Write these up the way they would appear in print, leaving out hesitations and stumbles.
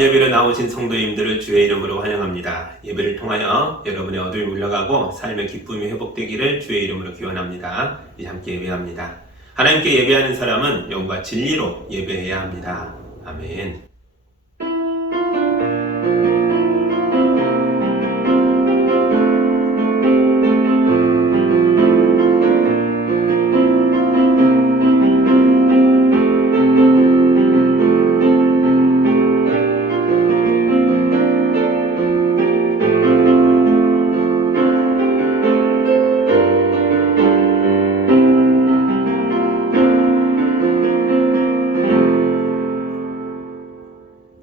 귀한 예배로 나오신 성도님들을 주의 이름으로 환영합니다. 예배를 통하여 여러분의 어둠이 물러가고 삶의 기쁨이 회복되기를 주의 이름으로 기원합니다. 이제 함께 예배합니다. 하나님께 예배하는 사람은 영과 진리로 예배해야 합니다. 아멘.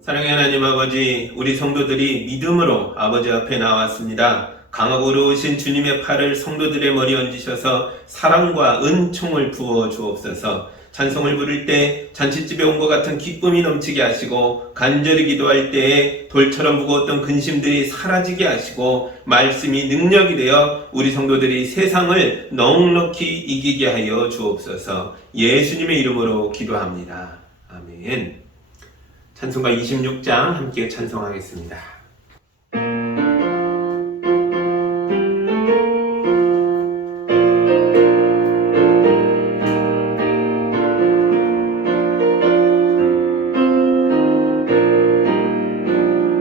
사랑의 하나님 아버지, 우리 성도들이 믿음으로 아버지 앞에 나왔습니다. 강하고 어려우신 주님의 팔을 성도들의 머리에 얹으셔서 사랑과 은총을 부어 주옵소서. 찬송을 부를 때 잔치집에 온 것 같은 기쁨이 넘치게 하시고, 간절히 기도할 때에 돌처럼 무거웠던 근심들이 사라지게 하시고, 말씀이 능력이 되어 우리 성도들이 세상을 넉넉히 이기게 하여 주옵소서. 예수님의 이름으로 기도합니다. 아멘. 찬송가 26장 함께 찬송하겠습니다.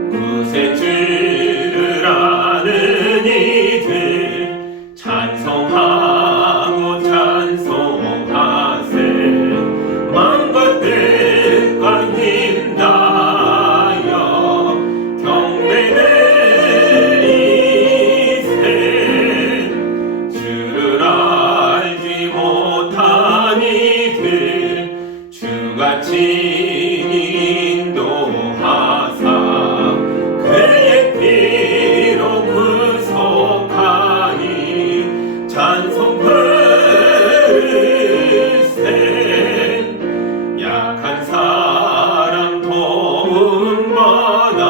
구세 주를 아는 이들 찬송하고 찬송하세. 마음과 뜻과 힘 다하여 경배를 이세. 주를 알지 못한 이들 주가 친히 인도하사 그의 피로 구속하니 찬송 부르세. 약한 사람 도움받아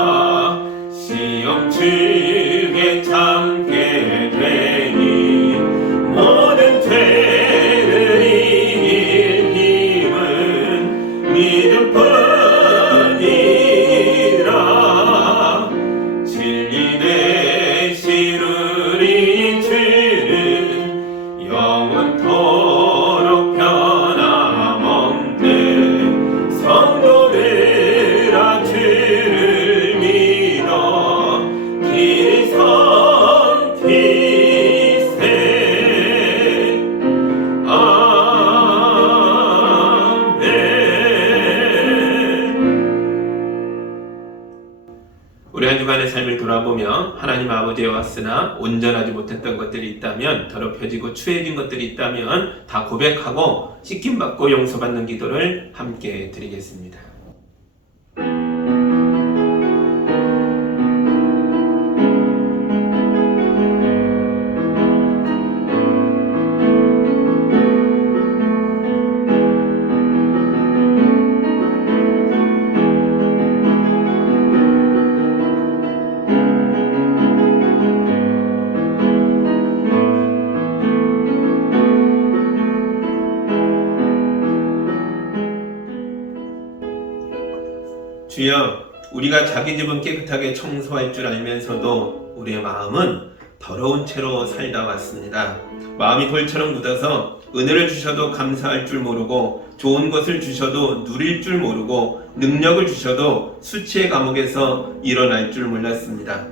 시험 중에 참게 되니 모든 죄를 이길 힘은 믿음뿐이라. 진리 되실 우리 주는 영원토록 변함없네. 성도들아 주를 믿어 길이 섬기세. 아멘. 우리 한 주간의 삶을 돌아보며 하나님 아버지에 왔으나 온전하지 못했던 것들이 있다면, 더럽혀지고 추해진 것들이 있다면 다 고백하고 씻김받고 용서받는 기도를 함께 드리겠습니다. 주여, 우리가 자기 집은 깨끗하게 청소할 줄 알면서도 우리의 마음은 더러운 채로 살다 왔습니다. 마음이 돌처럼 굳어서 은혜를 주셔도 감사할 줄 모르고, 좋은 것을 주셔도 누릴 줄 모르고, 능력을 주셔도 수치의 감옥에서 일어날 줄 몰랐습니다.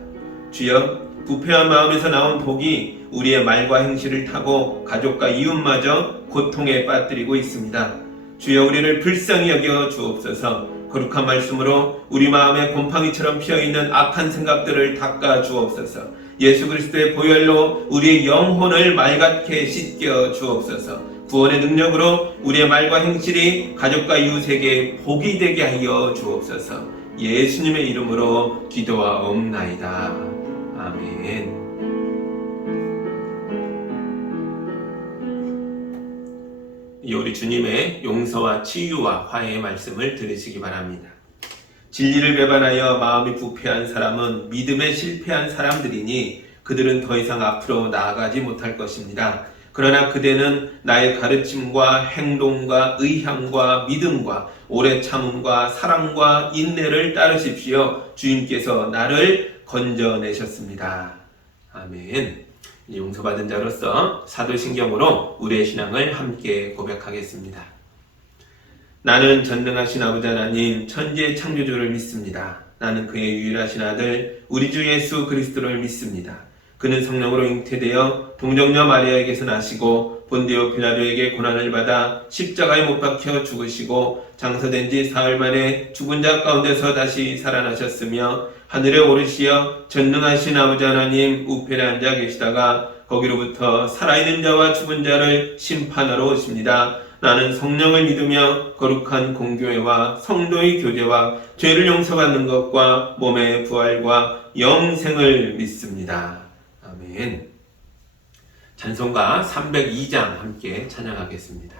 주여, 부패한 마음에서 나온 복이 우리의 말과 행실을 타고 가족과 이웃마저 고통에 빠뜨리고 있습니다. 주여, 우리를 불쌍히 여겨 주옵소서. 거룩한 말씀으로 우리 마음에 곰팡이처럼 피어있는 악한 생각들을 닦아 주옵소서. 예수 그리스도의 보혈로 우리의 영혼을 맑게 씻겨 주옵소서. 구원의 능력으로 우리의 말과 행실이 가족과 이웃에게 복이 되게 하여 주옵소서. 예수님의 이름으로 기도하옵나이다. 아멘. 우리 주님의 용서와 치유와 화해의 말씀을 들으시기 바랍니다. 진리를 배반하여 마음이 부패한 사람은 믿음에 실패한 사람들이니 그들은 더 이상 앞으로 나아가지 못할 것입니다. 그러나 그대는 나의 가르침과 행동과 의향과 믿음과 오래 참음과 사랑과 인내를 따르십시오. 주님께서 나를 건져내셨습니다. 아멘. 용서받은 자로서 사도신경으로 우리의 신앙을 함께 고백하겠습니다. 나는 전능하신 아버지 하나님 천지의 창조주를 믿습니다. 나는 그의 유일하신 아들 우리 주 예수 그리스도를 믿습니다. 그는 성령으로 잉태되어 동정녀 마리아에게서 나시고 본디오 빌라도에게 고난을 받아 십자가에 못 박혀 죽으시고 장사된 지 사흘 만에 죽은 자 가운데서 다시 살아나셨으며 하늘에 오르시어 전능하신 아버지 하나님 우편에 앉아 계시다가 거기로부터 살아있는 자와 죽은 자를 심판하러 오십니다. 나는 성령을 믿으며 거룩한 공교회와 성도의 교제와 죄를 용서받는 것과 몸의 부활과 영생을 믿습니다. 아멘. 찬송가 302장 함께 찬양하겠습니다.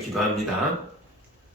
기도합니다.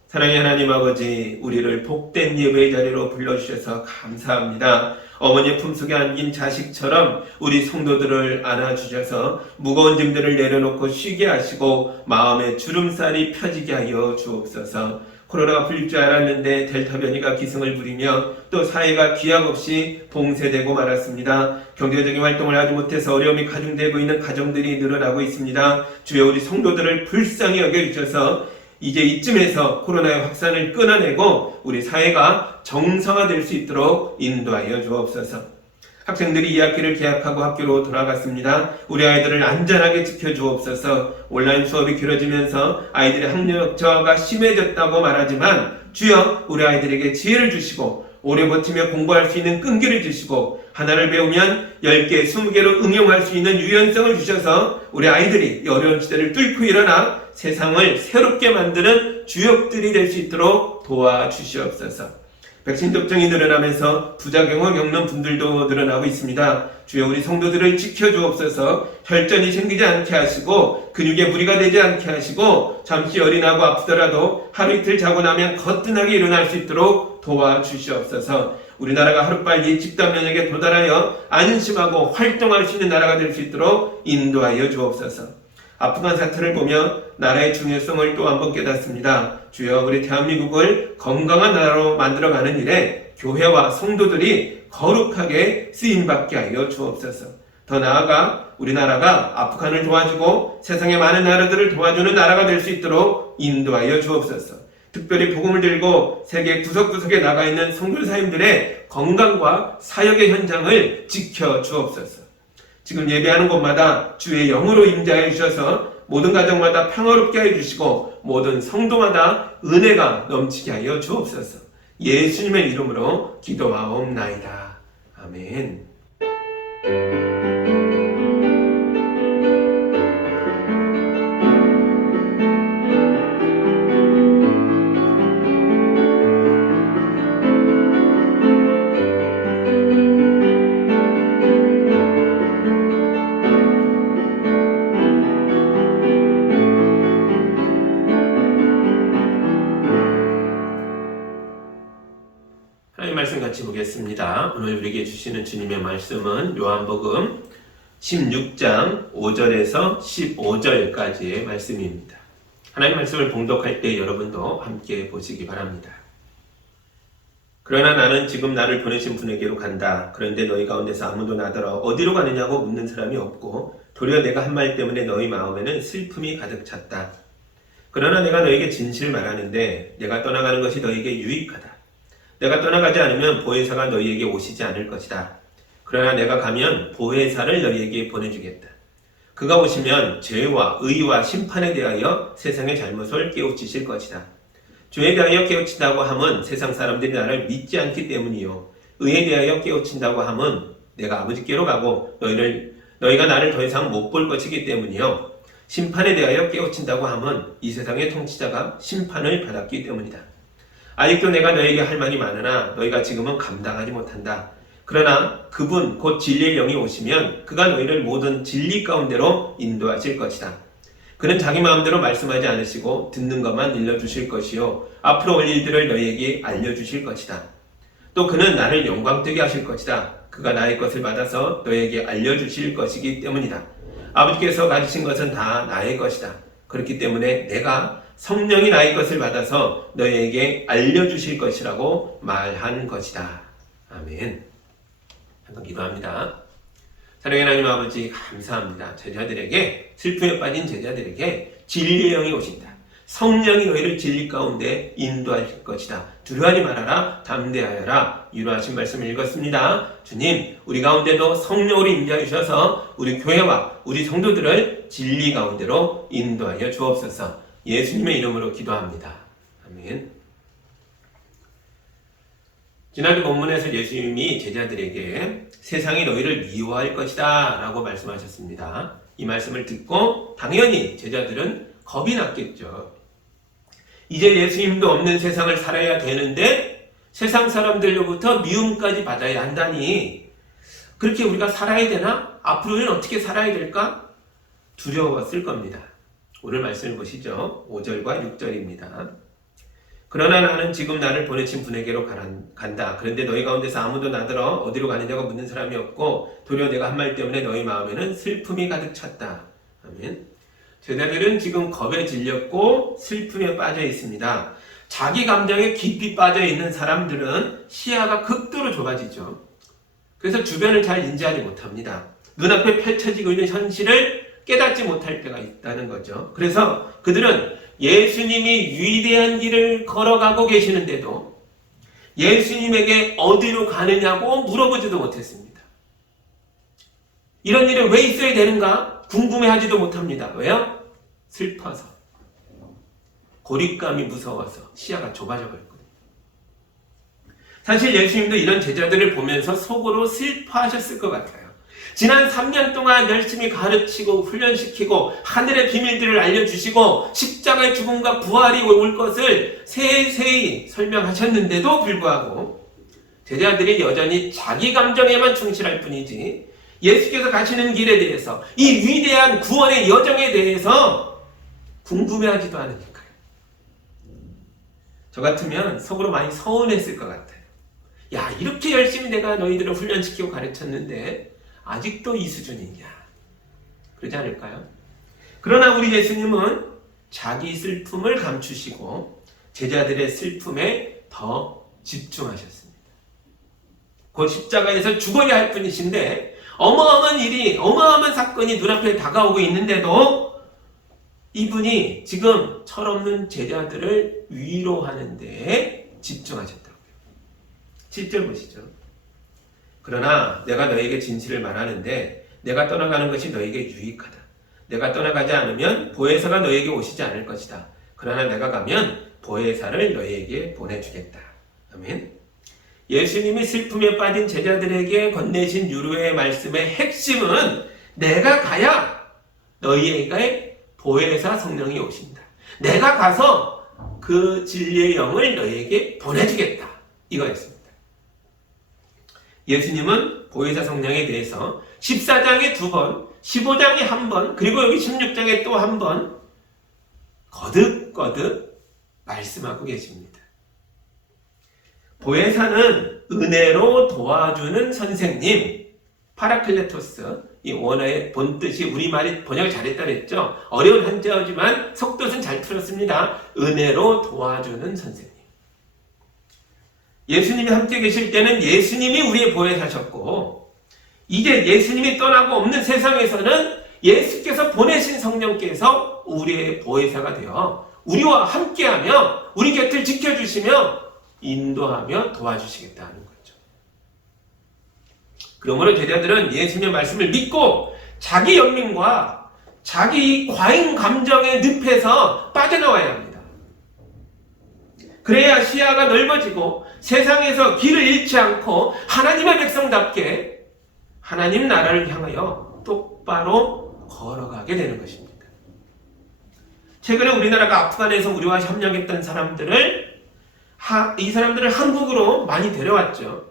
사랑의 하나님 아버지, 우리를 복된 예배의 자리로 불러주셔서 감사합니다. 어머니 품속에 안긴 자식처럼 우리 성도들을 안아주셔서 무거운 짐들을 내려놓고 쉬게 하시고 마음의 주름살이 펴지게 하여 주옵소서. 코로나가 풀릴 줄 알았는데 델타 변이가 기승을 부리며 또 사회가 기약 없이 봉쇄되고 말았습니다. 경제적인 활동을 하지 못해서 어려움이 가중되고 있는 가정들이 늘어나고 있습니다. 주여, 우리 성도들을 불쌍히 여겨주셔서 이제 이쯤에서 코로나의 확산을 끊어내고 우리 사회가 정상화될 수 있도록 인도하여 주옵소서. 학생들이 2학기를 개학하고 학교로 돌아갔습니다. 우리 아이들을 안전하게 지켜주옵소서. 온라인 수업이 길어지면서 아이들의 학력 저하가 심해졌다고 말하지만 주여, 우리 아이들에게 지혜를 주시고 오래 버티며 공부할 수 있는 끈기를 주시고 하나를 배우면 10개, 20개로 응용할 수 있는 유연성을 주셔서 우리 아이들이 이 어려운 시대를 뚫고 일어나 세상을 새롭게 만드는 주역들이 될 수 있도록 도와주시옵소서. 백신 접종이 늘어나면서 부작용을 겪는 분들도 늘어나고 있습니다. 주여 우리 성도들을 지켜주옵소서. 혈전이 생기지 않게 하시고 근육에 무리가 되지 않게 하시고 잠시 어린하고 아프더라도 하루 이틀 자고 나면 거뜬하게 일어날 수 있도록 도와주시옵소서. 우리나라가 하루빨리 집단 면역에 도달하여 안심하고 활동할 수 있는 나라가 될 수 있도록 인도하여 주옵소서. 아프간 사태를 보며 나라의 중요성을 또 한번 깨닫습니다. 주여 우리 대한민국을 건강한 나라로 만들어가는 일에 교회와 성도들이 거룩하게 쓰임받게 하여 주옵소서. 더 나아가 우리나라가 아프간을 도와주고 세상의 많은 나라들을 도와주는 나라가 될 수 있도록 인도하여 주옵소서. 특별히 복음을 들고 세계 구석구석에 나가 있는 성도사님들의 건강과 사역의 현장을 지켜 주옵소서. 지금 예배하는 곳마다 주의 영으로 임재하여 주셔서 모든 가정마다 평화롭게 하여 주시고 모든 성도마다 은혜가 넘치게 하여 주옵소서. 예수님의 이름으로 기도하옵나이다. 아멘. 말씀 같이 보겠습니다. 오늘 우리에게 주시는 주님의 말씀은 요한복음 16장 5절에서 15절까지의 말씀입니다. 하나님의 말씀을 봉독할 때 여러분도 함께 보시기 바랍니다. 그러나 나는 지금 나를 보내신 분에게로 간다. 그런데 너희 가운데서 아무도 나더러 어디로 가느냐고 묻는 사람이 없고 도리어 내가 한 말 때문에 너희 마음에는 슬픔이 가득 찼다. 그러나 내가 너에게 진실을 말하는데 내가 떠나가는 것이 너에게 유익하다. 내가 떠나가지 않으면 보혜사가 너희에게 오시지 않을 것이다. 그러나 내가 가면 보혜사를 너희에게 보내주겠다. 그가 오시면 죄와 의와 심판에 대하여 세상의 잘못을 깨우치실 것이다. 죄에 대하여 깨우친다고 함은 세상 사람들이 나를 믿지 않기 때문이요. 의에 대하여 깨우친다고 함은 내가 아버지께로 가고 너희가 나를 더 이상 못 볼 것이기 때문이요. 심판에 대하여 깨우친다고 함은 이 세상의 통치자가 심판을 받았기 때문이다. 아직도 내가 너에게 할 말이 많으나 너희가 지금은 감당하지 못한다. 그러나 그분 곧 진리의 영이 오시면 그가 너희를 모든 진리 가운데로 인도하실 것이다. 그는 자기 마음대로 말씀하지 않으시고 듣는 것만 일러주실 것이요 앞으로 올 일들을 너희에게 알려주실 것이다. 또 그는 나를 영광되게 하실 것이다. 그가 나의 것을 받아서 너희에게 알려주실 것이기 때문이다. 아버지께서 가지신 것은 다 나의 것이다. 그렇기 때문에 내가 성령이 나의 것을 받아서 너희에게 알려주실 것이라고 말한 것이다. 아멘. 한번 기도합니다. 사랑의 하나님 아버지 감사합니다. 제자들에게 슬픔에 빠진 제자들에게 진리의 영이 오신다. 성령이 너희를 진리 가운데 인도하실 것이다. 두려워하지 말아라. 담대하여라. 위로하신 말씀을 읽었습니다. 주님, 우리 가운데도 성령으로 임재하여 주셔서 우리 교회와 우리 성도들을 진리 가운데로 인도하여 주옵소서. 예수님의 이름으로 기도합니다. 아멘. 지난주 본문에서 예수님이 제자들에게 세상이 너희를 미워할 것이다 라고 말씀하셨습니다. 이 말씀을 듣고 당연히 제자들은 겁이 났겠죠. 이제 예수님도 없는 세상을 살아야 되는데 세상 사람들로부터 미움까지 받아야 한다니 그렇게 우리가 살아야 되나? 앞으로는 어떻게 살아야 될까? 두려웠을 겁니다. 오늘 말씀을 보시죠. 5절과 6절입니다. 그러나 나는 지금 나를 보내신 분에게로 간다. 그런데 너희 가운데서 아무도 나더러 어디로 가느냐고 묻는 사람이 없고 도리어 내가 한 말 때문에 너희 마음에는 슬픔이 가득 찼다. 아멘. 제자들은 지금 겁에 질렸고 슬픔에 빠져 있습니다. 자기 감정에 깊이 빠져 있는 사람들은 시야가 극도로 좁아지죠. 그래서 주변을 잘 인지하지 못합니다. 눈앞에 펼쳐지고 있는 현실을 깨닫지 못할 때가 있다는 거죠. 그래서 그들은 예수님이 위대한 길을 걸어가고 계시는데도 예수님에게 어디로 가느냐고 물어보지도 못했습니다. 이런 일이 왜 있어야 되는가? 궁금해하지도 못합니다. 왜요? 슬퍼서. 고립감이 무서워서 시야가 좁아져 버렸거든요. 사실 예수님도 이런 제자들을 보면서 속으로 슬퍼하셨을 것 같아요. 지난 3년 동안 열심히 가르치고 훈련시키고 하늘의 비밀들을 알려주시고 십자가의 죽음과 부활이 올 것을 세세히 설명하셨는데도 불구하고 제자들이 여전히 자기 감정에만 충실할 뿐이지 예수께서 가시는 길에 대해서 이 위대한 구원의 여정에 대해서 궁금해하지도 않으니까요. 저 같으면 속으로 많이 서운했을 것 같아요. 야, 이렇게 열심히 내가 너희들을 훈련시키고 가르쳤는데 아직도 이 수준이냐? 그러지 않을까요? 그러나 우리 예수님은 자기 슬픔을 감추시고 제자들의 슬픔에 더 집중하셨습니다. 곧 십자가에서 죽어야 할 분이신데 어마어마한 일이, 어마어마한 사건이 눈앞에 다가오고 있는데도 이분이 지금 철없는 제자들을 위로하는 데에 집중하셨다고요. 7절 보시죠. 그러나 내가 너에게 진실을 말하는데 내가 떠나가는 것이 너에게 유익하다. 내가 떠나가지 않으면 보혜사가 너에게 오시지 않을 것이다. 그러나 내가 가면 보혜사를 너에게 보내주겠다. 아멘. 예수님이 슬픔에 빠진 제자들에게 건네신 유로의 말씀의 핵심은 내가 가야 너희에게 보혜사 성령이 오신다. 내가 가서 그 진리의 영을 너희에게 보내주겠다. 이거였습니다. 예수님은 보혜사 성령에 대해서 14장에 2번, 15장에 1번, 그리고 여기 16장에 또 1번 거듭거듭 말씀하고 계십니다. 보혜사는 은혜로 도와주는 선생님, 파라클레토스, 이 원어의 본뜻이 우리말이 번역을 잘했다 그랬죠. 어려운 한자어지만 속뜻은 잘 풀었습니다. 은혜로 도와주는 선생님. 예수님이 함께 계실 때는 예수님이 우리의 보혜사셨고 이제 예수님이 떠나고 없는 세상에서는 예수께서 보내신 성령께서 우리의 보혜사가 되어 우리와 함께하며 우리 곁을 지켜주시며 인도하며 도와주시겠다는 거죠. 그러므로 제자들은 예수님의 말씀을 믿고 자기 연민과 자기 과잉 감정의 늪에서 빠져나와야 합니다. 그래야 시야가 넓어지고 세상에서 길을 잃지 않고 하나님의 백성답게 하나님 나라를 향하여 똑바로 걸어가게 되는 것입니다. 최근에 우리나라가 아프간에서 우리와 협력했던 사람들을 이 사람들을 한국으로 많이 데려왔죠.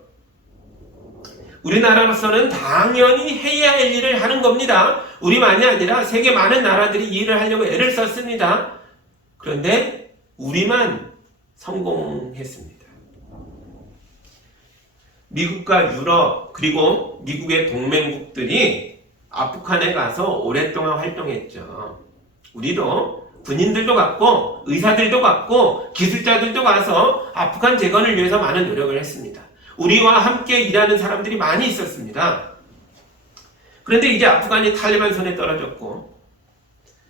우리나라로서는 당연히 해야 할 일을 하는 겁니다. 우리만이 아니라 세계 많은 나라들이 이 일을 하려고 애를 썼습니다. 그런데 우리만 성공했습니다. 미국과 유럽 그리고 미국의 동맹국들이 아프간에 가서 오랫동안 활동했죠. 우리도 군인들도 갔고 의사들도 갔고 기술자들도 가서 아프간 재건을 위해서 많은 노력을 했습니다. 우리와 함께 일하는 사람들이 많이 있었습니다. 그런데 이제 아프간이 탈레반 손에 떨어졌고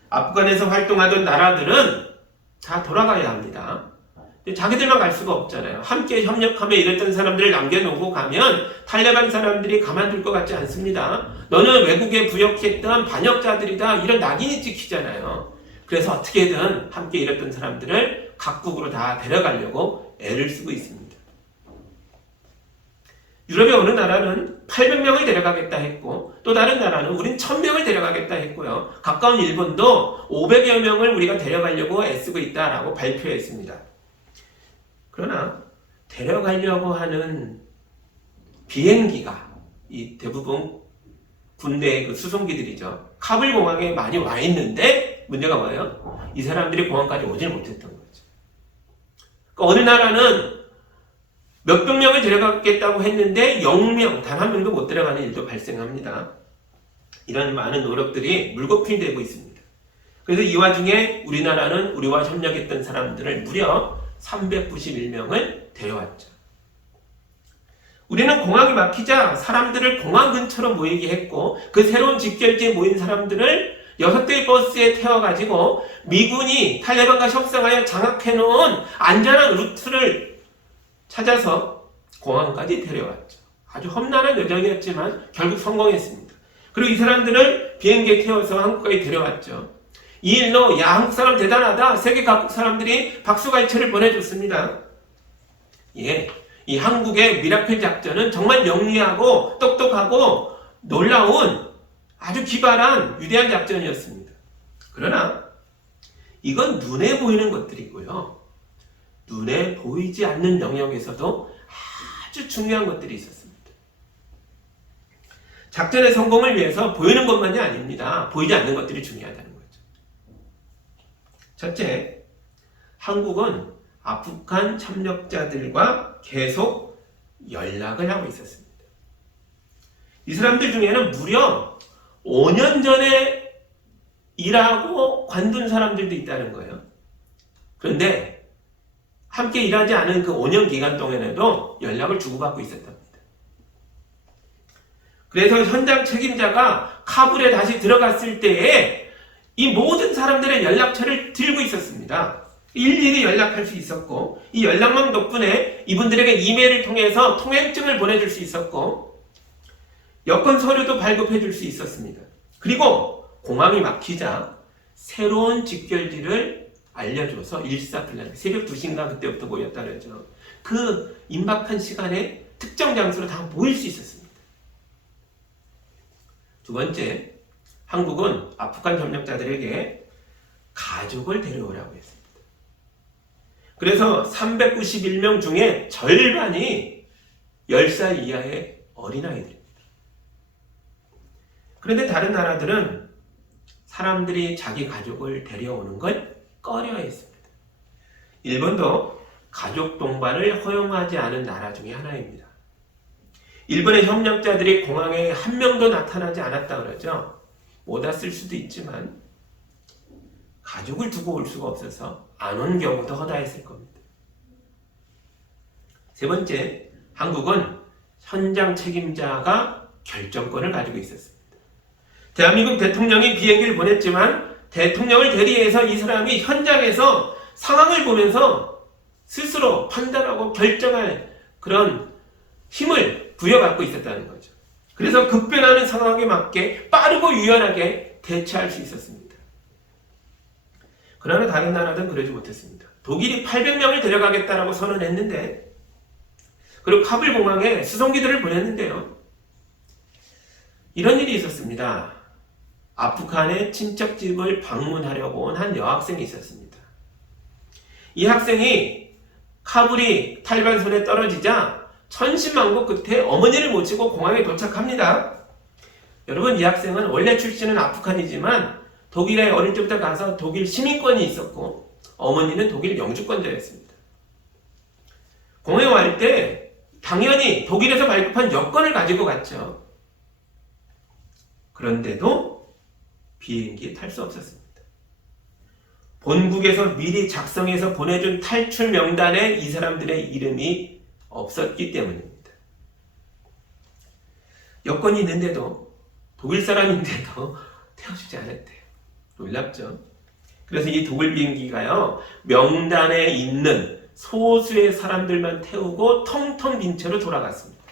아프간에서 활동하던 나라들은 다 돌아가야 합니다. 자기들만 갈 수가 없잖아요. 함께 협력하며 이랬던 사람들을 남겨놓고 가면 탈레반 사람들이 가만둘 것 같지 않습니다. 너는 외국에 부역했던 반역자들이다 이런 낙인이 찍히잖아요. 그래서 어떻게든 함께 일했던 사람들을 각국으로 다 데려가려고 애를 쓰고 있습니다. 유럽의 어느 나라는 800명을 데려가겠다 했고 또 다른 나라는 우린 1000명을 데려가겠다 했고요. 가까운 일본도 500여 명을 우리가 데려가려고 애쓰고 있다라고 발표했습니다. 그러나 데려가려고 하는 비행기가 이 대부분 군대의 그 수송기들이죠. 카불 공항에 많이 와 있는데 문제가 뭐예요? 이 사람들이 공항까지 오질 못했던 거죠. 그러니까 어느 나라는 몇백 명을 데려가겠다고 했는데 0명, 단 한 명도 못 데려가는 일도 발생합니다. 이런 많은 노력들이 물거품이 되고 있습니다. 그래서 이 와중에 우리나라는 우리와 협력했던 사람들을 무려 391명을 데려왔죠. 우리는 공항이 막히자 사람들을 공항 근처로 모이게 했고 그 새로운 집결지에 모인 사람들을 6대의 버스에 태워가지고 미군이 탈레반과 협상하여 장악해놓은 안전한 루트를 찾아서 공항까지 데려왔죠. 아주 험난한 여정이었지만 결국 성공했습니다. 그리고 이 사람들을 비행기에 태워서 한국까지 데려왔죠. 이 일로 야 한국 사람 대단하다 세계 각국 사람들이 박수갈채를 보내줬습니다. 예, 이 한국의 미라클 작전은 정말 영리하고 똑똑하고 놀라운 아주 기발한 위대한 작전이었습니다. 그러나 이건 눈에 보이는 것들이고요. 눈에 보이지 않는 영역에서도 아주 중요한 것들이 있었습니다. 작전의 성공을 위해서 보이는 것만이 아닙니다. 보이지 않는 것들이 중요하다는 거죠. 첫째, 한국은 아프간 협력자들과 계속 연락을 하고 있었습니다. 이 사람들 중에는 무려 5년 전에 일하고 관둔 사람들도 있다는 거예요. 그런데 함께 일하지 않은 그 5년 기간 동안에도 연락을 주고받고 있었답니다. 그래서 현장 책임자가 카불에 다시 들어갔을 때에 이 모든 사람들의 연락처를 들고 있었습니다. 일일이 연락할 수 있었고, 이 연락망 덕분에 이분들에게 이메일을 통해서 통행증을 보내줄 수 있었고, 여권 서류도 발급해 줄 수 있었습니다. 그리고 공항이 막히자 새로운 직결지를 알려줘서 일사불란, 새벽 2시인가 그때부터 모였다 그러죠. 그 임박한 시간에 특정 장소로 다 모일 수 있었습니다. 두 번째, 한국은 아프간 협력자들에게 가족을 데려오라고 했습니다. 그래서 391명 중에 절반이 10살 이하의 어린아이들입니다. 그런데 다른 나라들은 사람들이 자기 가족을 데려오는 걸 꺼려했습니다. 일본도 가족 동반을 허용하지 않은 나라 중에 하나입니다. 일본의 협력자들이 공항에 한 명도 나타나지 않았다 그러죠. 못 왔을 수도 있지만 가족을 두고 올 수가 없어서 안 온 경우도 허다했을 겁니다. 세 번째, 한국은 현장 책임자가 결정권을 가지고 있었습니다. 대한민국 대통령이 비행기를 보냈지만 대통령을 대리해서 이 사람이 현장에서 상황을 보면서 스스로 판단하고 결정할 그런 힘을 부여받고 있었다는 거죠. 그래서 급변하는 상황에 맞게 빠르고 유연하게 대처할 수 있었습니다. 그러나 다른 나라들은 그러지 못했습니다. 독일이 800명을 데려가겠다라고 선언했는데, 그리고 카불 공항에 수송기들을 보냈는데요. 이런 일이 있었습니다. 아프간의 친척집을 방문하려고 온 한 여학생이 있었습니다. 이 학생이 카불이 탈레반 손에 떨어지자 천신만고 끝에 어머니를 모시고 공항에 도착합니다. 여러분, 이 학생은 원래 출신은 아프간이지만 독일에 어릴 때부터 가서 독일 시민권이 있었고 어머니는 독일 영주권자였습니다. 공항에 갈 때 당연히 독일에서 발급한 여권을 가지고 갔죠. 그런데도 비행기에 탈 수 없었습니다. 본국에서 미리 작성해서 보내준 탈출 명단에 이 사람들의 이름이 없었기 때문입니다. 여권이 있는데도, 독일 사람인데도 태워주지 않았대요. 놀랍죠? 그래서 이 독일 비행기가요, 명단에 있는 소수의 사람들만 태우고 텅텅 빈 채로 돌아갔습니다.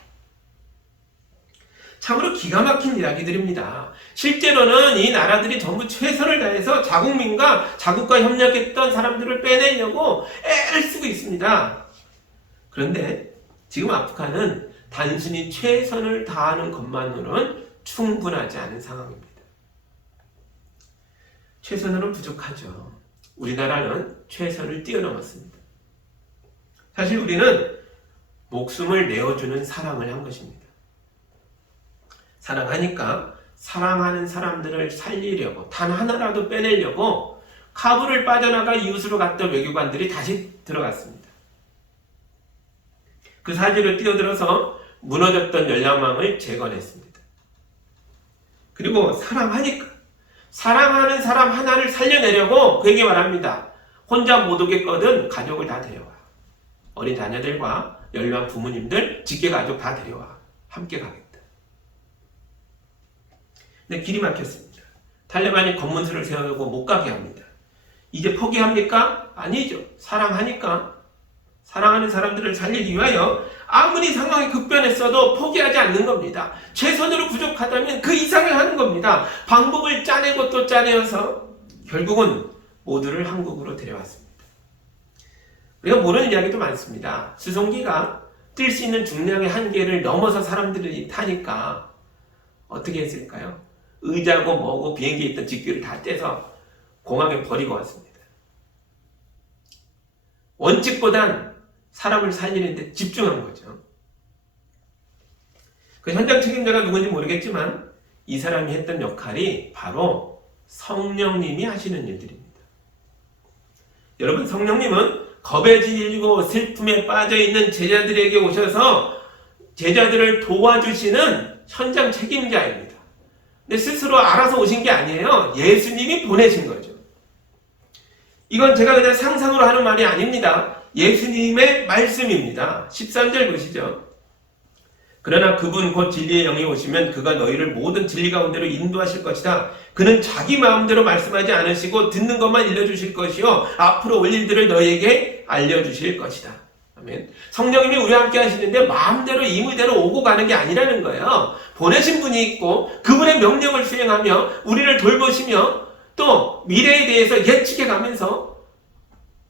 참으로 기가 막힌 이야기들입니다. 실제로는 이 나라들이 전부 최선을 다해서 자국과 협력했던 사람들을 빼내려고 애를 쓰고 있습니다. 그런데 지금 아프간은 단순히 최선을 다하는 것만으로는 충분하지 않은 상황입니다. 최선으로는 부족하죠. 우리나라는 최선을 뛰어넘었습니다. 사실 우리는 목숨을 내어주는 사랑을 한 것입니다. 사랑하니까 사랑하는 사람들을 살리려고, 단 하나라도 빼내려고 카불을 빠져나가 이웃으로 갔던 외교관들이 다시 들어갔습니다. 그 사지로 뛰어들어서 무너졌던 연락망을 재건했습니다. 그리고 사랑하는 사람 하나를 살려내려고 그에게 말합니다. 혼자 못 오겠거든 가족을 다 데려와. 어린 자녀들과 연로한 부모님들, 직계가족 다 데려와. 함께 가겠다. 근데 길이 막혔습니다. 탈레반이 검문소를 세우고 못 가게 합니다. 이제 포기합니까? 아니죠. 사랑하니까, 사랑하는 사람들을 살리기 위하여 아무리 상황이 급변했어도 포기하지 않는 겁니다. 최선으로 부족하다면 그 이상을 하는 겁니다. 방법을 짜내고 또 짜내어서 결국은 모두를 한국으로 데려왔습니다. 우리가 모르는 이야기도 많습니다. 수송기가 뛸 수 있는 중량의 한계를 넘어서 사람들이 타니까 어떻게 했을까요? 의자고 뭐고 비행기에 있던 직규를 다 떼서 공항에 버리고 왔습니다. 원칙보단 사람을 살리는데 집중한 거죠. 그 현장 책임자가 누군지 모르겠지만 이 사람이 했던 역할이 바로 성령님이 하시는 일들입니다. 여러분, 성령님은 겁에 질리고 슬픔에 빠져있는 제자들에게 오셔서 제자들을 도와주시는 현장 책임자입니다. 근데 스스로 알아서 오신 게 아니에요. 예수님이 보내신 거죠. 이건 제가 그냥 상상으로 하는 말이 아닙니다. 예수님의 말씀입니다. 13절 보시죠. 그러나 그분 곧 진리의 영이 오시면 그가 너희를 모든 진리 가운데로 인도하실 것이다. 그는 자기 마음대로 말씀하지 않으시고 듣는 것만 일러주실 것이요 앞으로 올 일들을 너희에게 알려주실 것이다. 아멘. 성령님이 우리와 함께 하시는데 마음대로 임의대로 오고 가는 게 아니라는 거예요. 보내신 분이 있고 그분의 명령을 수행하며 우리를 돌보시며 또 미래에 대해서 예측해 가면서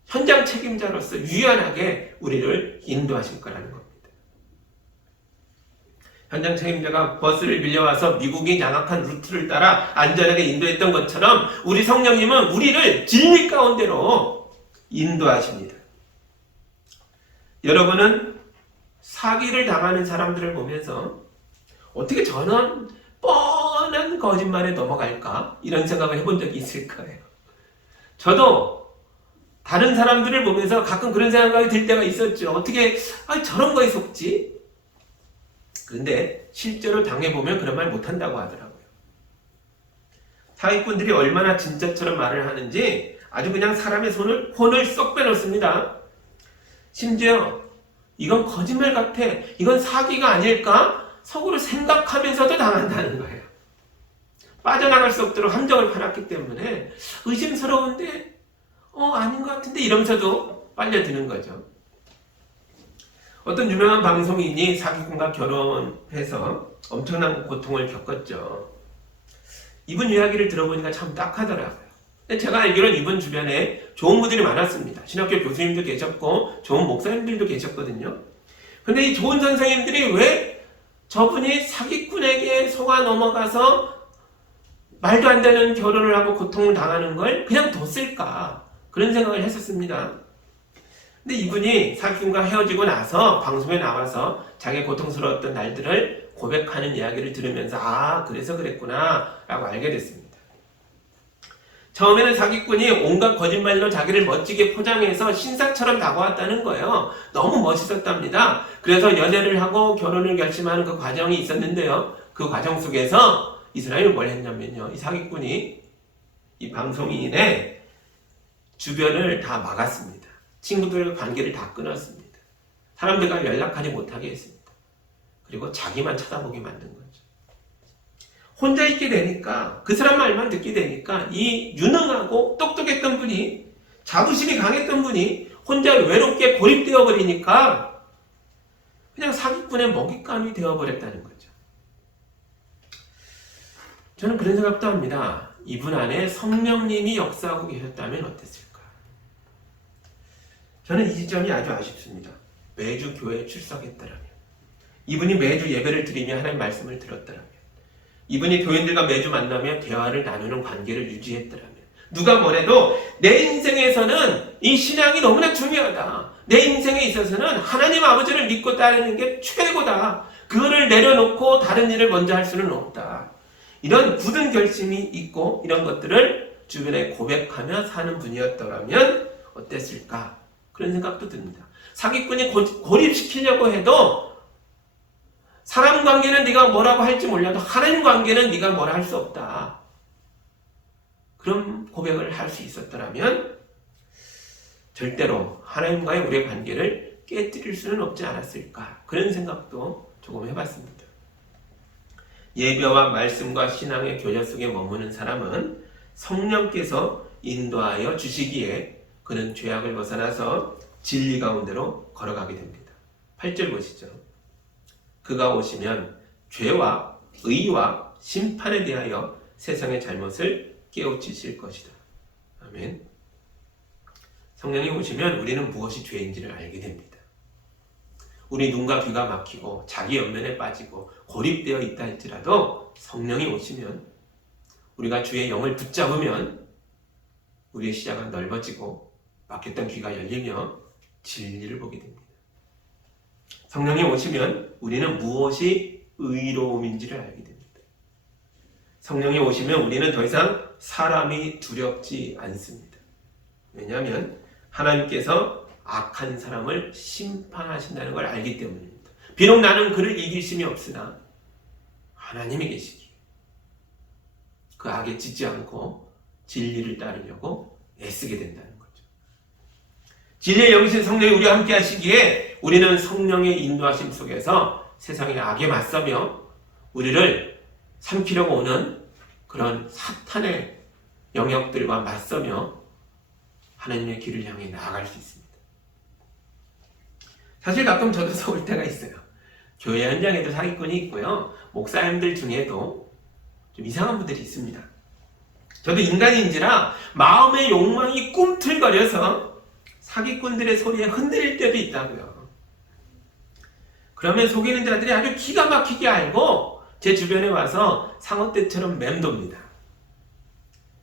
현장 책임자로서 유연하게 우리를 인도하실 거라는 겁니다. 현장 책임자가 버스를 밀려와서 미국이 양악한 루트를 따라 안전하게 인도했던 것처럼 우리 성령님은 우리를 진리 가운데로 인도하십니다. 여러분은 사기를 당하는 사람들을 보면서 어떻게 저런 뻔한 거짓말에 넘어갈까? 이런 생각을 해본 적이 있을 거예요. 저도 다른 사람들을 보면서 가끔 그런 생각이 들 때가 있었죠. 어떻게 저런 거에 속지? 근데 실제로 당해보면 그런 말 못한다고 하더라고요. 사기꾼들이 얼마나 진짜처럼 말을 하는지 아주 그냥 사람의 혼을 쏙 빼놓습니다. 심지어 이건 거짓말 같아, 이건 사기가 아닐까? 속으로 생각하면서도 당한다는 거예요. 빠져나갈 수 없도록 함정을 팔았기 때문에 의심스러운데 아닌 것 같은데 이러면서도 빨려드는 거죠. 어떤 유명한 방송인이 사기꾼과 결혼해서 엄청난 고통을 겪었죠. 이분 이야기를 들어보니까 참 딱하더라고요. 제가 알기로는 이분 주변에 좋은 분들이 많았습니다. 신학교 교수님도 계셨고 좋은 목사님들도 계셨거든요. 근데 이 좋은 선생님들이 왜 저분이 사기꾼에게 속아 넘어가서 말도 안 되는 결혼을 하고 고통을 당하는 걸 그냥 뒀을까? 그런 생각을 했었습니다. 근데 이분이 사기꾼과 헤어지고 나서 방송에 나와서 자기 고통스러웠던 날들을 고백하는 이야기를 들으면서 그래서 그랬구나 라고 알게 됐습니다. 처음에는 사기꾼이 온갖 거짓말로 자기를 멋지게 포장해서 신사처럼 다가왔다는 거예요. 너무 멋있었답니다. 그래서 연애를 하고 결혼을 결심하는 그 과정이 있었는데요. 그 과정 속에서 이 사람이 뭘 했냐면요. 이 사기꾼이 이 방송인의 주변을 다 막았습니다. 친구들과 관계를 다 끊었습니다. 사람들과 연락하지 못하게 했습니다. 그리고 자기만 쳐다보게 만든 거죠. 혼자 있게 되니까 그 사람 말만 듣게 되니까 이 유능하고 똑똑했던 분이 자부심이 강했던 분이 혼자 외롭게 고립되어 버리니까 그냥 사기꾼의 먹잇감이 되어버렸다는 거죠. 저는 그런 생각도 합니다. 이분 안에 성령님이 역사하고 계셨다면 어땠을까? 저는 이 지점이 아주 아쉽습니다. 매주 교회에 출석했더라면, 이분이 매주 예배를 드리며 하나님 말씀을 들었더라면, 이분이 교인들과 매주 만나며 대화를 나누는 관계를 유지했더라면, 누가 뭐래도 내 인생에서는 이 신앙이 너무나 중요하다. 내 인생에 있어서는 하나님 아버지를 믿고 따르는 게 최고다. 그거를 내려놓고 다른 일을 먼저 할 수는 없다. 이런 굳은 결심이 있고 이런 것들을 주변에 고백하며 사는 분이었더라면 어땠을까? 그런 생각도 듭니다. 사기꾼이 고립시키려고 해도 사람 관계는 네가 뭐라고 할지 몰라도 하나님 관계는 네가 뭐라 할 수 없다. 그런 고백을 할 수 있었더라면 절대로 하나님과의 우리의 관계를 깨뜨릴 수는 없지 않았을까. 그런 생각도 조금 해봤습니다. 예배와 말씀과 신앙의 교제 속에 머무는 사람은 성령께서 인도하여 주시기에 그는 죄악을 벗어나서 진리 가운데로 걸어가게 됩니다. 8절 보시죠. 그가 오시면 죄와 의와 심판에 대하여 세상의 잘못을 깨우치실 것이다. 아멘. 성령이 오시면 우리는 무엇이 죄인지를 알게 됩니다. 우리 눈과 귀가 막히고 자기 연면에 빠지고 고립되어 있다 할지라도 성령이 오시면 우리가 주의 영을 붙잡으면 우리의 시야가 넓어지고 막혔던 귀가 열리며 진리를 보게 됩니다. 성령이 오시면 우리는 무엇이 의로움인지를 알게 됩니다. 성령이 오시면 우리는 더 이상 사람이 두렵지 않습니다. 왜냐하면 하나님께서 악한 사람을 심판하신다는 걸 알기 때문입니다. 비록 나는 그를 이길 힘이 없으나 하나님이 계시기에 그 악에 짖지 않고 진리를 따르려고 애쓰게 된다는 거죠. 진리의 영이신 성령이 우리와 함께 하시기에 우리는 성령의 인도하심 속에서 세상의 악에 맞서며 우리를 삼키려고 오는 그런 사탄의 영역들과 맞서며 하나님의 길을 향해 나아갈 수 있습니다. 사실 가끔 저도 속을 때가 있어요. 교회 현장에도 사기꾼이 있고요. 목사님들 중에도 좀 이상한 분들이 있습니다. 저도 인간인지라 마음의 욕망이 꿈틀거려서 사기꾼들의 소리에 흔들릴 때도 있다고요. 그러면 속이는 자들이 아주 기가 막히게 알고 제 주변에 와서 상어떼처럼 맴돕니다.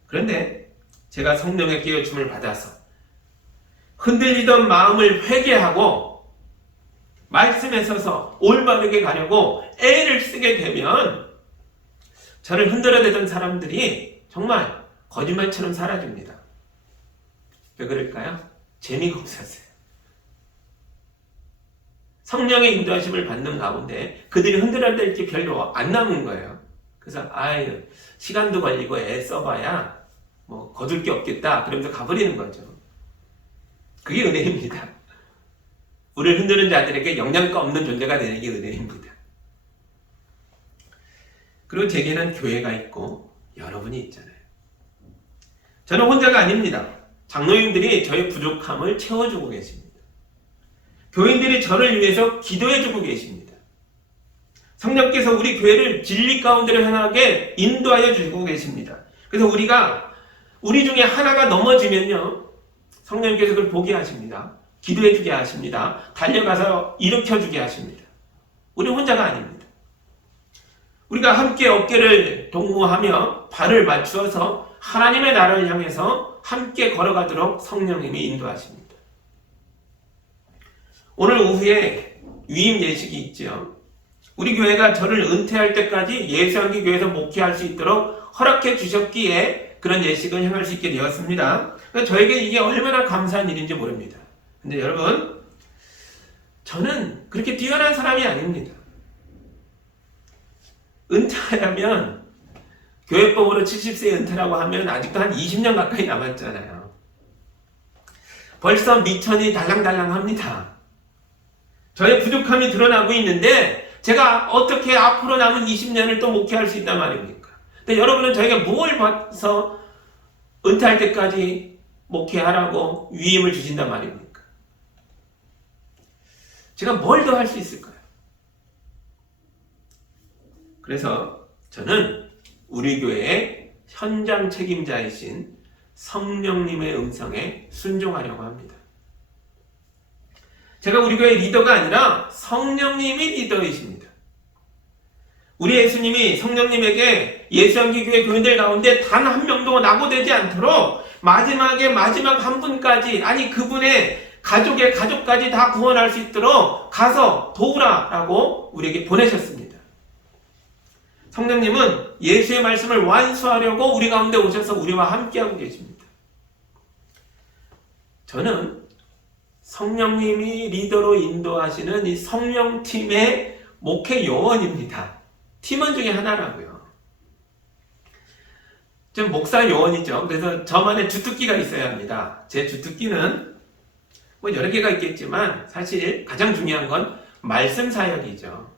그런데 제가 성령의 깨우침을 받아서 흔들리던 마음을 회개하고 말씀에 서서 올바르게 가려고 애를 쓰게 되면 저를 흔들어대던 사람들이 정말 거짓말처럼 사라집니다. 왜 그럴까요? 재미가 없었어요. 성령의 인도하심을 받는 가운데 그들이 흔들어댈 게 별로 안 남은 거예요. 그래서 아유 시간도 걸리고 애 써봐야 뭐 거둘 게 없겠다 그러면서 가버리는 거죠. 그게 은혜입니다. 우리를 흔드는 자들에게 영양가 없는 존재가 되는 게 은혜입니다. 그리고 제게는 교회가 있고 여러분이 있잖아요. 저는 혼자가 아닙니다. 장로님들이 저의 부족함을 채워주고 계십니다. 교인들이 저를 위해서 기도해주고 계십니다. 성령께서 우리 교회를 진리 가운데로 향하게 인도하여 주고 계십니다. 그래서 우리 중에 하나가 넘어지면요 성령께서 그걸 보게 하십니다. 기도해주게 하십니다. 달려가서 일으켜주게 하십니다. 우리 혼자가 아닙니다. 우리가 함께 어깨를 동무하며 발을 맞추어서 하나님의 나라를 향해서 함께 걸어가도록 성령님이 인도하십니다. 오늘 오후에 위임 예식이 있죠. 우리 교회가 저를 은퇴할 때까지 예수한기 교회에서 목회할 수 있도록 허락해 주셨기에 그런 예식을 행할 수 있게 되었습니다. 그러니까 저에게 이게 얼마나 감사한 일인지 모릅니다. 근데 여러분, 저는 그렇게 뛰어난 사람이 아닙니다. 은퇴하면 교회법으로 70세 은퇴라고 하면 아직도 한 20년 가까이 남았잖아요. 벌써 미천이 달랑달랑합니다. 저의 부족함이 드러나고 있는데 제가 어떻게 앞으로 남은 20년을 또 목회할 수 있단 말입니까? 근데 여러분은 저에게 뭘 봐서 은퇴할 때까지 목회하라고 위임을 주신단 말입니까? 제가 뭘 더 할 수 있을까요? 그래서 저는 우리 교회의 현장 책임자이신 성령님의 음성에 순종하려고 합니다. 제가 우리 교회의 리더가 아니라 성령님이 리더이십니다. 우리 예수님이 성령님에게 예수한기 교회 교인들 가운데 단 한 명도 낙오되지 않도록 마지막 한 분까지, 아니 그분의 가족의 가족까지 다 구원할 수 있도록 가서 도우라라고 우리에게 보내셨습니다. 성령님은 예수의 말씀을 완수하려고 우리 가운데 오셔서 우리와 함께하고 계십니다. 저는 성령님이 리더로 인도하시는 이 성령팀의 목회 요원입니다. 팀원 중에 하나라고요. 좀 목사 요원이죠. 그래서 저만의 주특기가 있어야 합니다. 제 주특기는 뭐 여러 개가 있겠지만 사실 가장 중요한 건 말씀 사역이죠.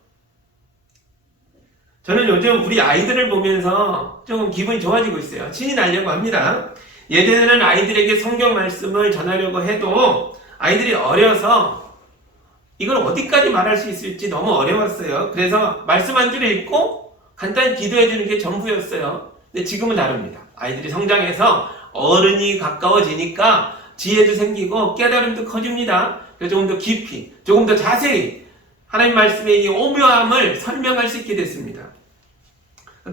저는 요즘 우리 아이들을 보면서 조금 기분이 좋아지고 있어요. 신이 나려고 합니다. 예전에는 아이들에게 성경 말씀을 전하려고 해도 아이들이 어려서 이걸 어디까지 말할 수 있을지 너무 어려웠어요. 그래서 말씀 한 줄 읽고 간단히 기도해 주는 게 전부였어요. 근데 지금은 다릅니다. 아이들이 성장해서 어른이 가까워지니까 지혜도 생기고 깨달음도 커집니다. 그래서 조금 더 깊이, 조금 더 자세히 하나님 말씀의 이 오묘함을 설명할 수 있게 됐습니다.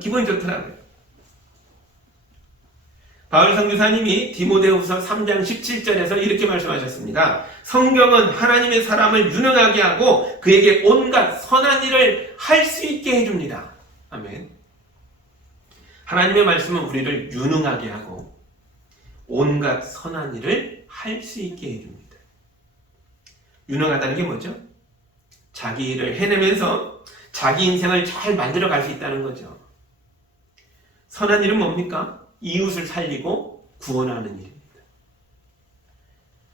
기분이 좋더라고요. 바울 선교사님이 디모데후서 3장 17절에서 이렇게 말씀하셨습니다. 성경은 하나님의 사람을 유능하게 하고 그에게 온갖 선한 일을 할 수 있게 해줍니다. 아멘. 하나님의 말씀은 우리를 유능하게 하고 온갖 선한 일을 할 수 있게 해줍니다. 유능하다는 게 뭐죠? 자기 일을 해내면서 자기 인생을 잘 만들어 갈 수 있다는 거죠. 선한 일은 뭡니까? 이웃을 살리고 구원하는 일입니다.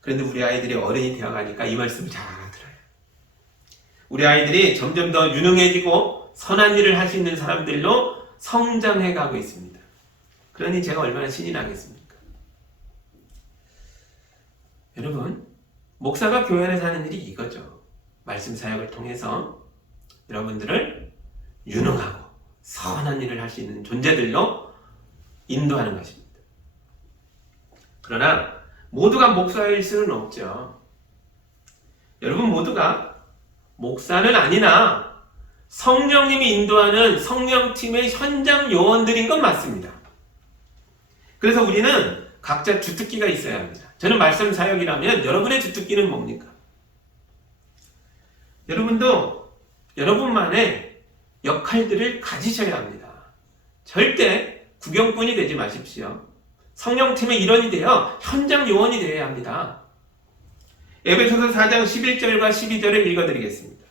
그런데 우리 아이들이 어른이 되어가니까 이 말씀을 잘 알아들어요. 우리 아이들이 점점 더 유능해지고 선한 일을 할 수 있는 사람들로 성장해가고 있습니다. 그러니 제가 얼마나 신이 나겠습니까? 여러분, 목사가 교회 안에서 하는 일이 이거죠. 말씀 사역을 통해서 여러분들을 유능하고 선한 일을 할 수 있는 존재들로 인도하는 것입니다. 그러나 모두가 목사일 수는 없죠. 여러분 모두가 목사는 아니나 성령님이 인도하는 성령팀의 현장 요원들인 건 맞습니다. 그래서 우리는 각자 주특기가 있어야 합니다. 저는 말씀 사역이라면 여러분의 주특기는 뭡니까? 여러분도 여러분만의 역할들을 가지셔야 합니다. 절대 구경꾼이 되지 마십시오. 성령팀의 일원이 되어 현장 요원이 되어야 합니다. 에베소서 4장 11절과 12절을 읽어드리겠습니다.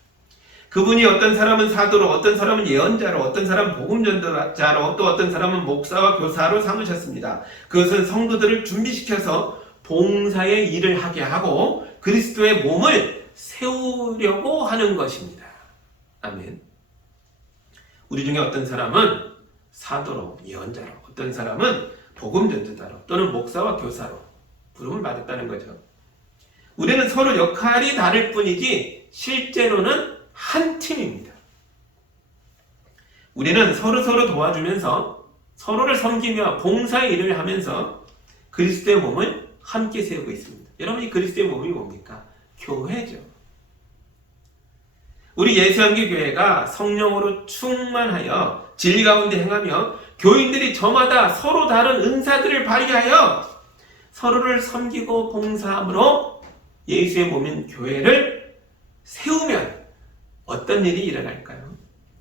그분이 어떤 사람은 사도로, 어떤 사람은 예언자로, 어떤 사람은 복음전도자로, 또 어떤 사람은 목사와 교사로 삼으셨습니다. 그것은 성도들을 준비시켜서 봉사의 일을 하게 하고 그리스도의 몸을 세우려고 하는 것입니다. 아멘. 우리 중에 어떤 사람은 사도로, 예언자로, 어떤 사람은 복음전도자로 또는 목사와 교사로 부름을 받았다는 거죠. 우리는 서로 역할이 다를 뿐이지 실제로는 한 팀입니다. 우리는 서로 도와주면서 서로를 섬기며 봉사의 일을 하면서 그리스도의 몸을 함께 세우고 있습니다. 여러분, 이 그리스도의 몸이 뭡니까? 교회죠. 우리 예수한교교회가 성령으로 충만하여 진리 가운데 행하며 교인들이 저마다 서로 다른 은사들을 발휘하여 서로를 섬기고 봉사함으로 예수의 몸인 교회를 세우면 어떤 일이 일어날까요?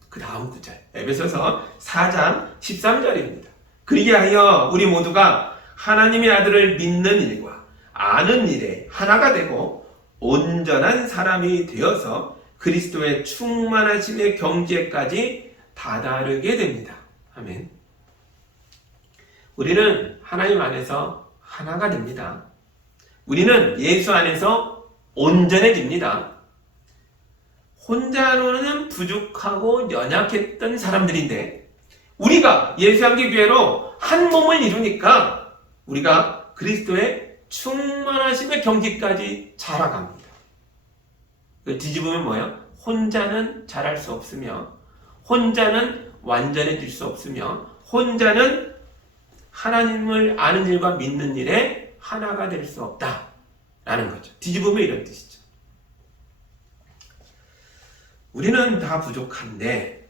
그 다음 구절, 에베소서 4장 13절입니다. 그리하여 우리 모두가 하나님의 아들을 믿는 일과 아는 일에 하나가 되고 온전한 사람이 되어서 그리스도의 충만하심의 경지에까지 다다르게 됩니다. 아멘. 우리는 하나님 안에서 하나가 됩니다. 우리는 예수 안에서 온전해집니다. 혼자로는 부족하고 연약했던 사람들인데 우리가 예수한교교회로 한 몸을 이루니까 우리가 그리스도의 충만하심의 경지까지 자라갑니다. 뒤집으면 뭐예요? 혼자는 자랄 수 없으며 혼자는 완전해질 수 없으며 혼자는 하나님을 아는 일과 믿는 일에 하나가 될 수 없다라는 거죠. 뒤집으면 이런 뜻이죠. 우리는 다 부족한데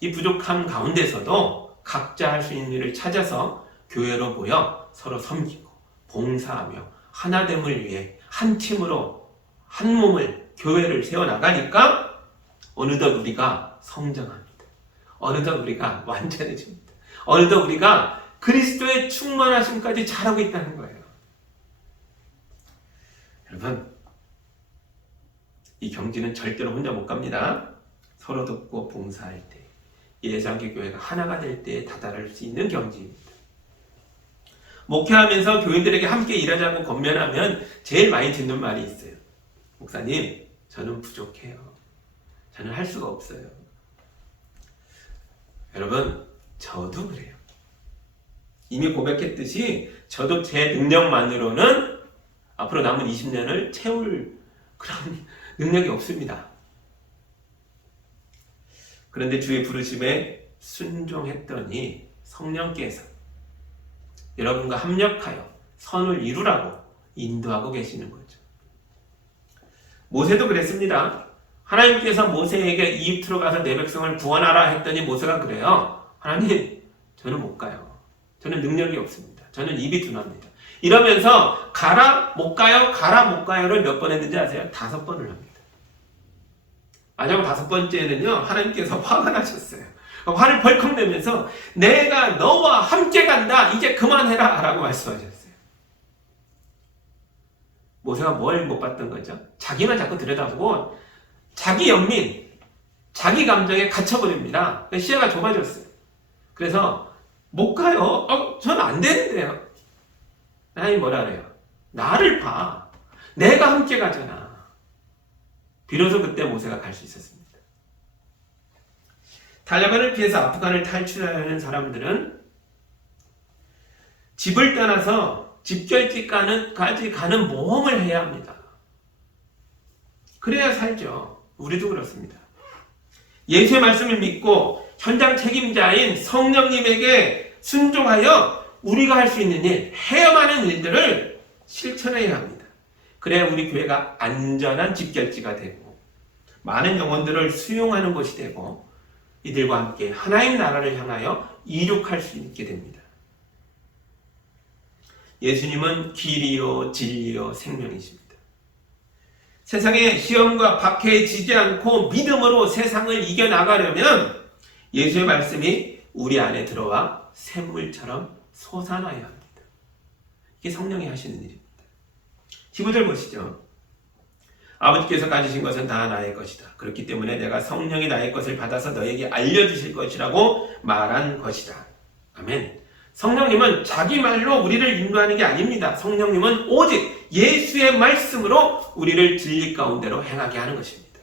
이 부족함 가운데서도 각자 할 수 있는 일을 찾아서 교회로 모여 서로 섬기고 봉사하며 하나됨을 위해 한 팀으로 한 몸을 교회를 세워나가니까 어느덧 우리가 성장합니다. 어느덧 우리가 완전해집니다. 어느덧 우리가 그리스도의 충만하심까지 자라고 있다는 거예요. 여러분, 이 경지는 절대로 혼자 못 갑니다. 서로 돕고 봉사할 때, 예수한교교회가 하나가 될 때에 다다를 수 있는 경지입니다. 목회하면서 교인들에게 함께 일하자고 권면하면 제일 많이 듣는 말이 있어요. 목사님, 저는 부족해요. 저는 할 수가 없어요. 여러분, 저도 그래요. 이미 고백했듯이 저도 제 능력만으로는 앞으로 남은 20년을 채울 그런 능력이 없습니다. 그런데 주의 부르심에 순종했더니 성령께서 여러분과 합력하여 선을 이루라고 인도하고 계시는 거죠. 모세도 그랬습니다. 하나님께서 모세에게 이집트로 가서 내 백성을 구원하라 했더니 모세가 그래요. 하나님, 저는 못 가요. 저는 능력이 없습니다. 저는 입이 둔합니다. 이러면서 가라 못 가요, 가라 못 가요를 몇 번 했는지 아세요? 5번을 합니다. 마지막 5번째는요, 하나님께서 화가 나셨어요. 화를 벌컥 내면서 내가 너와 함께 간다, 이제 그만해라 라고 말씀하셨어요. 모세가 뭘 못 봤던 거죠? 자기만 자꾸 들여다보고 자기 연민, 자기 감정에 갇혀버립니다. 시야가 좁아졌어요. 그래서 못 가요. 저는 안 되는데요. 하나님 뭐라 그래요? 나를 봐. 내가 함께 가잖아. 비로소 그때 모세가 갈 수 있었습니다. 탈레반을 피해서 아프간을 탈출하는 사람들은 집을 떠나서 집결지까지 가는 모험을 해야 합니다. 그래야 살죠. 우리도 그렇습니다. 예수의 말씀을 믿고 현장 책임자인 성령님에게 순종하여 우리가 할 수 있는 일, 해야만 하는 일들을 실천해야 합니다. 그래야 우리 교회가 안전한 집결지가 되고 많은 영혼들을 수용하는 곳이 되고 이들과 함께 하나님 나라를 향하여 이룩할 수 있게 됩니다. 예수님은 길이요 진리요 생명이십니다. 세상의 시험과 박해에 지지 않고 믿음으로 세상을 이겨나가려면 예수의 말씀이 우리 안에 들어와 샘물처럼 솟아나야 합니다. 이게 성령이 하시는 일입니다. 15절 보시죠. 아버지께서 가지신 것은 다 나의 것이다. 그렇기 때문에 내가 성령이 나의 것을 받아서 너에게 알려주실 것이라고 말한 것이다. 아멘. 성령님은 자기 말로 우리를 인도하는 게 아닙니다. 성령님은 오직 예수의 말씀으로 우리를 진리 가운데로 행하게 하는 것입니다.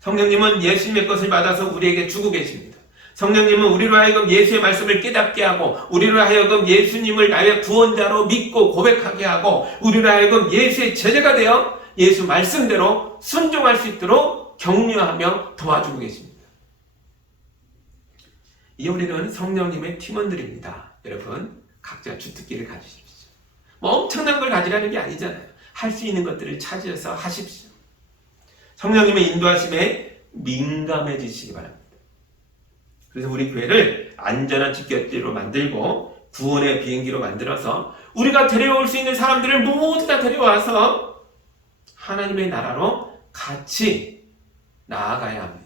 성령님은 예수님의 것을 받아서 우리에게 주고 계십니다. 성령님은 우리로 하여금 예수의 말씀을 깨닫게 하고 우리로 하여금 예수님을 나의 구원자로 믿고 고백하게 하고 우리로 하여금 예수의 제자가 되어 예수 말씀대로 순종할 수 있도록 격려하며 도와주고 계십니다. 이 우리는 성령님의 팀원들입니다. 여러분 각자 주특기를 가지십시오. 엄청난 걸 가지라는 게 아니잖아요. 할 수 있는 것들을 찾아서 하십시오. 성령님의 인도하심에 민감해지시기 바랍니다. 그래서 우리 교회를 안전한 집결지로 만들고 구원의 비행기로 만들어서 우리가 데려올 수 있는 사람들을 모두 다 데려와서 하나님의 나라로 같이 나아가야 합니다.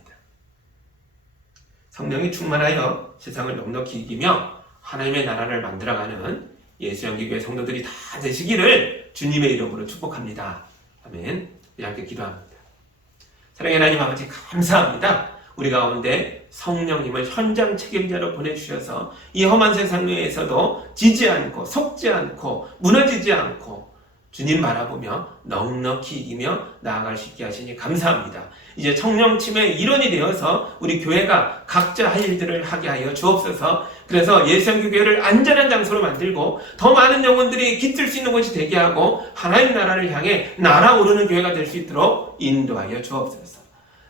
성령이 충만하여 세상을 넉넉히 이기며 하나님의 나라를 만들어가는 예수 영기교회 성도들이 다 되시기를 주님의 이름으로 축복합니다. 아멘. 우리 함께 기도합니다. 사랑의 하나님 아버지 감사합니다. 우리 가운데 성령님을 현장 책임자로 보내주셔서 이 험한 세상 위에서도 지지 않고 속지 않고 무너지지 않고 주님 바라보며 넉넉히 이기며 나아갈 수 있게 하시니 감사합니다. 이제 청령 침의 일원이 되어서 우리 교회가 각자 할 일들을 하게 하여 주옵소서. 그래서 예수영교회를 안전한 장소로 만들고 더 많은 영혼들이 깃들 수 있는 곳이 되게 하고 하나님 나라를 향해 날아오르는 교회가 될 수 있도록 인도하여 주옵소서.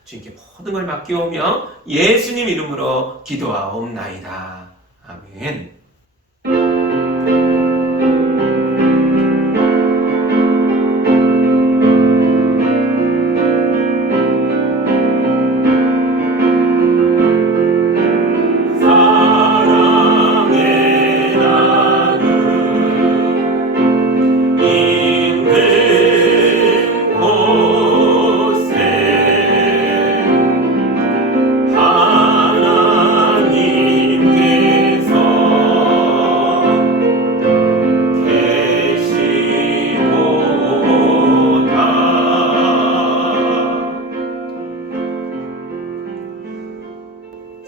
주님께 모든 걸 맡겨오며 예수님 이름으로 기도하옵나이다. 아멘.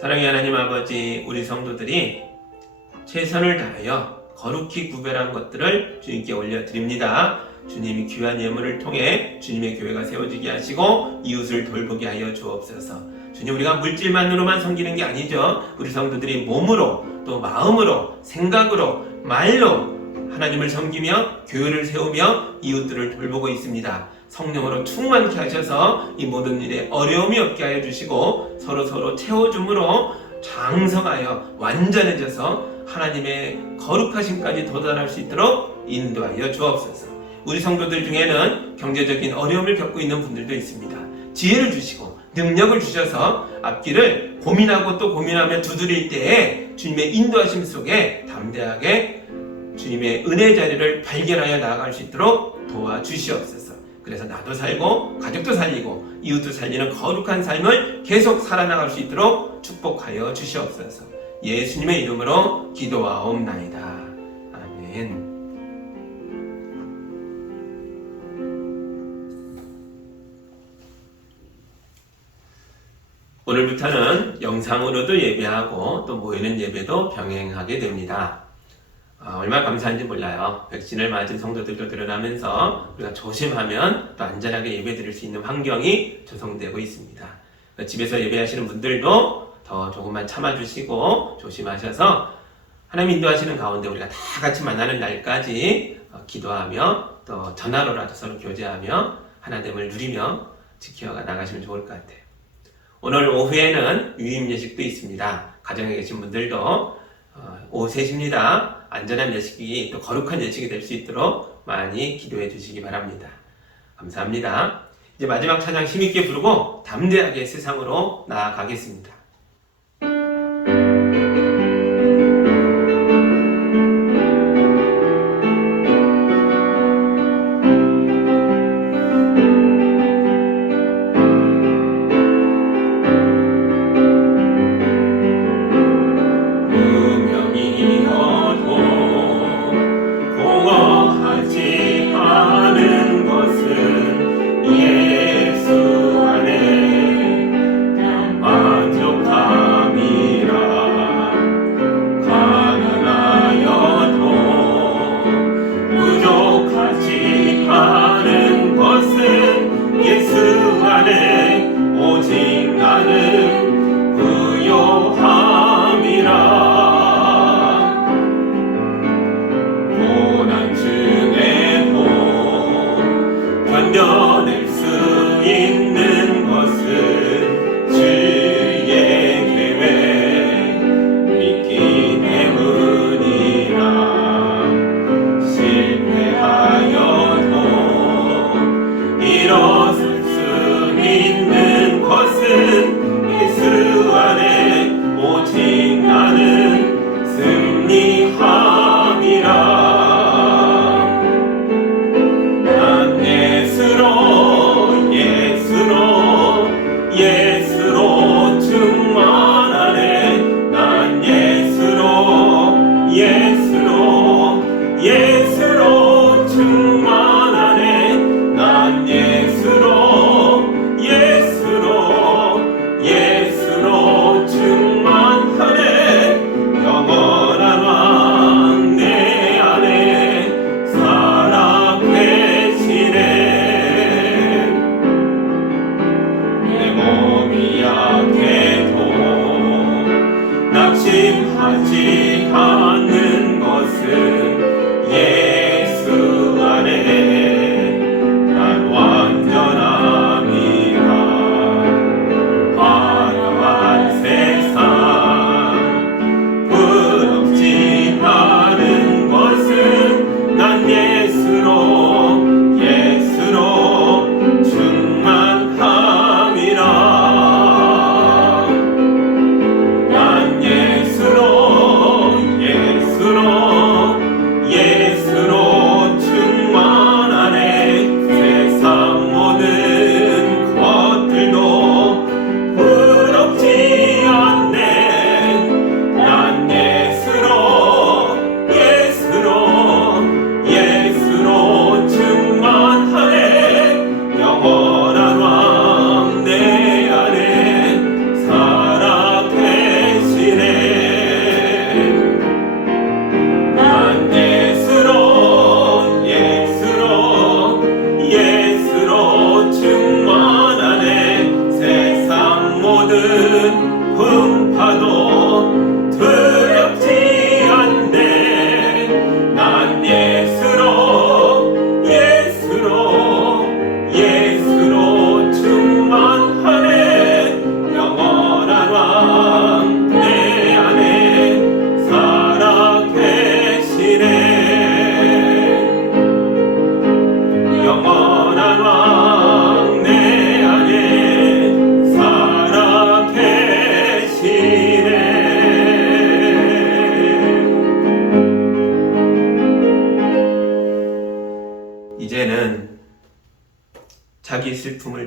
사랑의 하나님 아버지, 우리 성도들이 최선을 다하여 거룩히 구별한 것들을 주님께 올려드립니다. 주님이 귀한 예물을 통해 주님의 교회가 세워지게 하시고 이웃을 돌보게 하여 주옵소서. 주님, 우리가 물질만으로만 섬기는 게 아니죠. 우리 성도들이 몸으로 또 마음으로 생각으로 말로 하나님을 섬기며 교회를 세우며 이웃들을 돌보고 있습니다. 성령으로 충만케 하셔서 이 모든 일에 어려움이 없게 하여 주시고 서로 채워줌으로 장성하여 완전해져서 하나님의 거룩하심까지 도달할 수 있도록 인도하여 주옵소서. 우리 성도들 중에는 경제적인 어려움을 겪고 있는 분들도 있습니다. 지혜를 주시고 능력을 주셔서 앞길을 고민하고 또 고민하며 두드릴 때에 주님의 인도하심 속에 담대하게 주님의 은혜 자리를 발견하여 나아갈 수 있도록 도와주시옵소서. 그래서 나도 살고 가족도 살리고 이웃도 살리는 거룩한 삶을 계속 살아나갈 수 있도록 축복하여 주시옵소서. 예수님의 이름으로 기도하옵나이다. 아멘. 오늘부터는 영상으로도 예배하고 또 모이는 예배도 병행하게 됩니다. 얼마나 감사한지 몰라요. 백신을 맞은 성도들도 늘어나면서 우리가 조심하면 또 안전하게 예배 드릴 수 있는 환경이 조성되고 있습니다. 집에서 예배하시는 분들도 더 조금만 참아주시고 조심하셔서 하나님 인도하시는 가운데 우리가 다 같이 만나는 날까지 기도하며 또 전화로라도 서로 교제하며 하나됨을 누리며 지켜가 나가시면 좋을 것 같아요. 오늘 오후에는 유임 예식도 있습니다. 가정에 계신 분들도 오후 3시입니다. 안전한 예식이 또 거룩한 예식이 될 수 있도록 많이 기도해 주시기 바랍니다. 감사합니다. 이제 마지막 찬양 힘있게 부르고 담대하게 세상으로 나아가겠습니다. 견뎌낼 수 있는 것은 주의 계획 믿기 때문이라. 실패하여도 일어설 수 있는 것은 예수 안에 오직 나는 승리함이라. 예수로 충만하네. 난 예수로 충만하네. 난 예수로 충만하네. 영원한 왕 내 안에 살아 계시네. 몸이 약해도 낙심하지 않는 것은 예수 안에 난 완전함이라. 화려한 세상 부럽지 않은 것은 난 예수로 난 예수로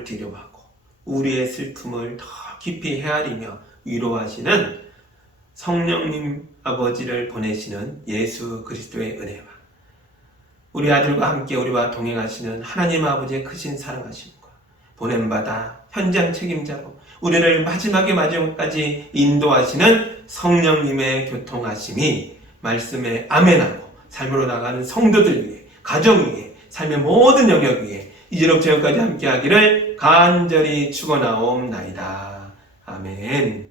마음을 디려하고 우리의 슬픔을 더 깊이 헤아리며 위로하시는 성령님 아버지를 보내시는 예수 그리스도의 은혜와 우리 아들과 함께 우리와 동행하시는 하나님 아버지의 크신 사랑하심과 보냄받아 현장 책임자로 우리를 마지막까지 인도하시는 성령님의 교통하심이 말씀에 아멘하고 삶으로 나가는 성도들 위해, 가정 위해, 삶의 모든 영역 위해 이제로부터 영까지 함께하기를 간절히 축원하옵나이다. 아멘.